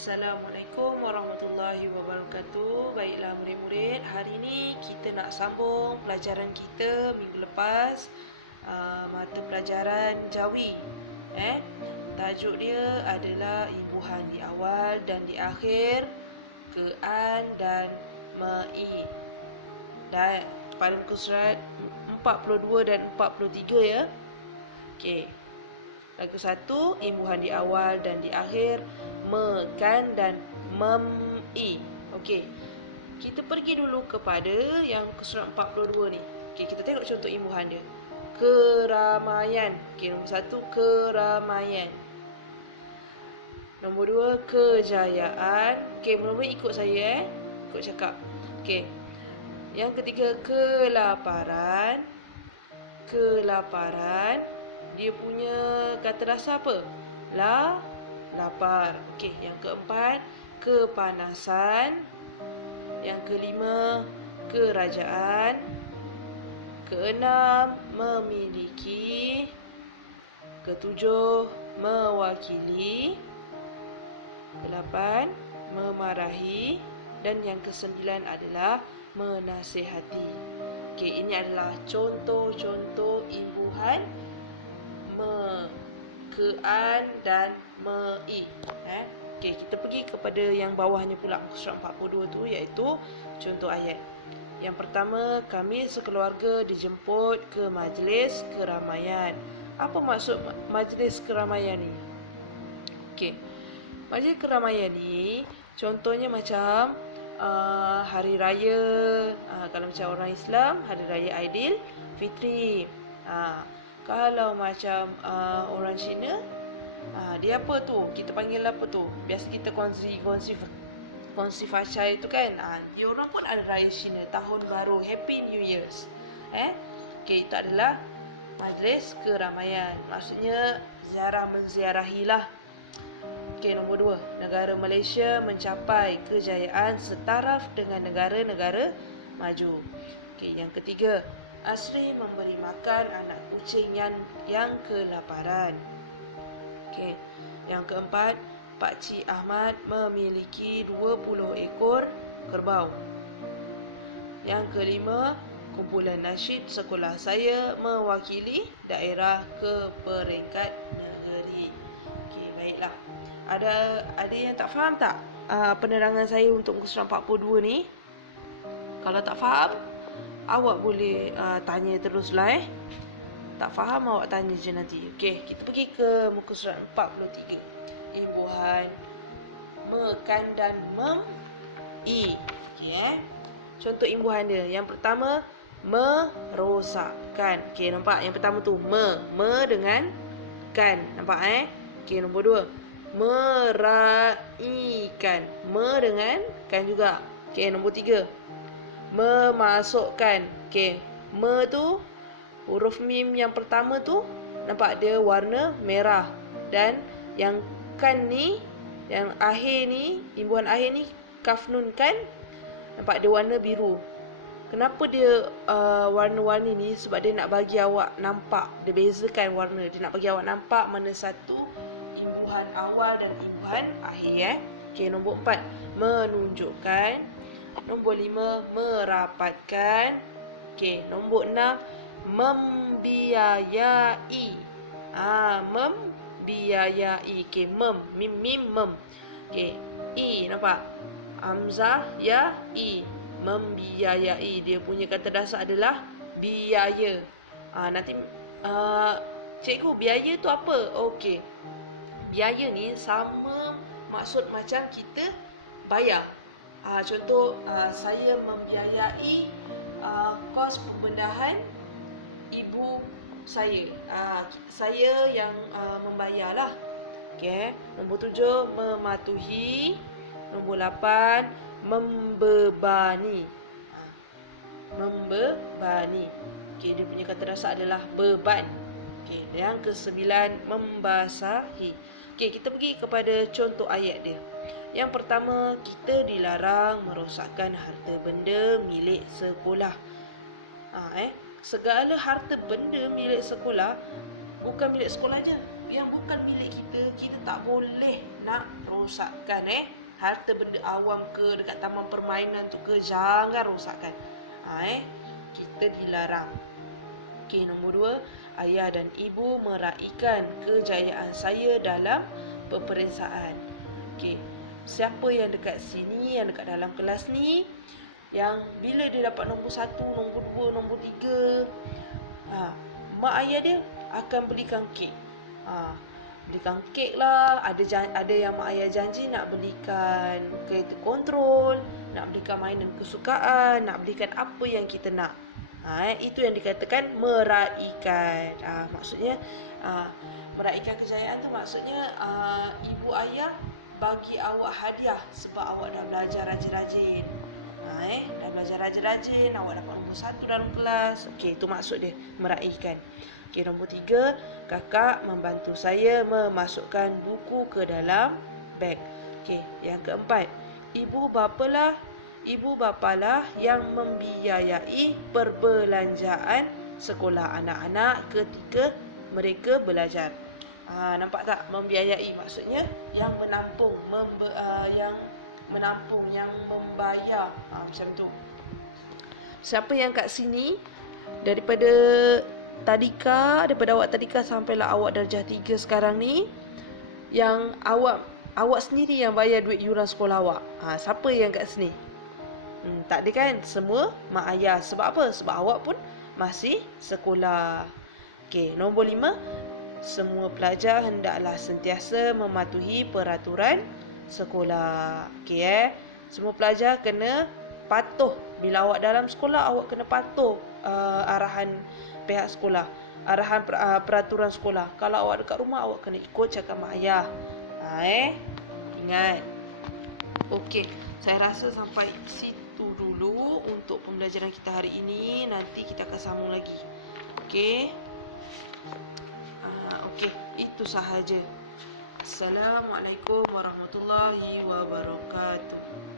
Assalamualaikum warahmatullahi wabarakatuh. Baiklah murid-murid, hari ini kita nak sambung pelajaran kita minggu lepas, mata pelajaran Jawi. Tajuk dia adalah imbuhan di awal dan di akhir, ke-an dan me-i. Dan pada muka surat 42 dan 43 ya. Okey. Lagu 1, imbuhan di awal dan di akhir, me, kan dan mem-i. Okey. Kita pergi dulu kepada yang surat 42 ni. Okey, kita tengok contoh imbuhan dia. Keramaian. Okey, nombor 1 keramaian. Nombor 2 kejayaan. Okey, nombor ikut saya ikut cakap. Okey. Yang ketiga kelaparan. Kelaparan. Dia punya kata dasar apa? Lapar. Okey, yang keempat kepanasan. Yang kelima kerajaan. Keenam memiliki. Ketujuh mewakili. Kelapan memarahi. Dan yang kesembilan adalah menasihati. Okey, ini adalah contoh-contoh imbuhan me, ke-an dan me-i. Okey, kita pergi kepada yang bawahnya pula, surat 42 tu, iaitu contoh ayat. Yang pertama, kami sekeluarga dijemput ke majlis keramaian. Apa maksud majlis keramaian ni? Okey, majlis keramaian ni contohnya macam hari raya, kalau macam orang Islam, hari raya Aidilfitri. Kalau macam orang Cina, dia apa tu? Kita panggil apa tu? Biasa kita kongsi facai tu kan. Dia orang pun ada raya Cina, tahun baru, Happy New Year's. Okey, itu adalah majlis keramaian. Maksudnya ziarah menziarahilah. Okey, nombor 2, negara Malaysia mencapai kejayaan setaraf dengan negara-negara maju. Okey, yang ketiga, Asri memberi makan anak kucing yang kelaparan. Okey, yang keempat, Pak Cik Ahmad memiliki 20 ekor kerbau. Yang kelima, kumpulan nasyid sekolah saya mewakili daerah ke peringkat negeri. Okey, baiklah. Ada yang tak faham tak penerangan saya untuk muka surat 42 ni? Kalau tak faham, awak boleh tanya teruslah. Tak faham, awak tanya je nanti. Okey, kita pergi ke muka surat 43. Imbuhan me, kan dan mem-i. Okey, contoh imbuhan dia. Yang pertama, merosakkan. Okey, nampak? Yang pertama tu me dengan kan. Nampak Okey, nombor 2, meraihkan. Me dengan kan juga. Okey, nombor 3, memasukkan. Okey, me tu huruf mim yang pertama tu nampak dia warna merah, dan yang kan ni, yang akhir ni, imbuhan akhir ni kaf nun kan, nampak dia warna biru. Kenapa dia warna-warni ni? Sebab dia nak bagi awak nampak, dia bezakan warna, dia nak bagi awak nampak mana satu imbuhan awal dan imbuhan akhir. Okey, nombor 4, menunjukkan. Nombor 5, merapatkan. Okey, nombor 6, membiayai. Membiayai. Okey, mim mem. Okey, i nampak? Hamzah ya i. Membiayai. Dia punya kata dasar adalah biaya. Nanti cikgu, biaya tu apa? Okey, biaya ni sama maksud macam kita bayar. Contoh, saya membiayai kos pembedahan ibu saya. Saya yang membayarlah. Okey, nombor 7, mematuhi. Nombor 8, membebani. Membebani. Okey, dia punya kata dasar adalah beban. Okey, yang ke-9, membasahi. Okey, kita pergi kepada contoh ayat dia. Yang pertama, kita dilarang merosakkan harta benda milik sekolah. Segala harta benda milik sekolah bukan milik sekolah je, yang bukan milik kita, kita tak boleh nak rosakkan harta benda awam ke, dekat taman permainan tu ke, jangan rosakkan. Kita dilarang. Okey, nombor 2, ayah dan ibu meraihkan kejayaan saya dalam peperiksaan. Okey, siapa yang dekat sini, yang dekat dalam kelas ni, yang bila dia dapat nombor 1, nombor 2, nombor 3, mak ayah dia akan belikan kek. Belikan kek lah. Ada yang mak ayah janji nak belikan kereta kontrol, nak belikan mainan kesukaan, nak belikan apa yang kita nak. Itu yang dikatakan meraihkan. Maksudnya meraihkan kejayaan tu maksudnya ibu ayah bagi awak hadiah sebab awak dah belajar rajin-rajin. Dah belajar rajin-rajin, awak dapat nombor 1 dalam kelas. Okey, itu maksud dia, meraihkan. Okey, nombor 3, kakak membantu saya memasukkan buku ke dalam beg. Okey, yang keempat, ibu bapalah yang membiayai perbelanjaan sekolah anak-anak ketika mereka belajar. Nampak tak? Membiayai maksudnya yang menampung, yang membayar. Macam tu. Siapa yang kat sini daripada awak tadika sampailah awak darjah 3 sekarang ni, yang awak sendiri yang bayar duit yuran sekolah awak? Siapa yang kat sini? Tak ada kan? Semua mak ayah. Sebab apa? Sebab awak pun masih sekolah. Okey, nombor 5, semua pelajar hendaklah sentiasa mematuhi peraturan sekolah. Okey, semua pelajar kena patuh. Bila awak dalam sekolah, awak kena patuh arahan pihak sekolah, arahan peraturan sekolah. Kalau awak dekat rumah, awak kena ikut cakap mak ayah. Ingat. Okey, saya rasa sampai situ dulu untuk pembelajaran kita hari ini. Nanti kita akan sambung lagi. Okey. Okey, itu sahaja. Assalamualaikum warahmatullahi wabarakatuh.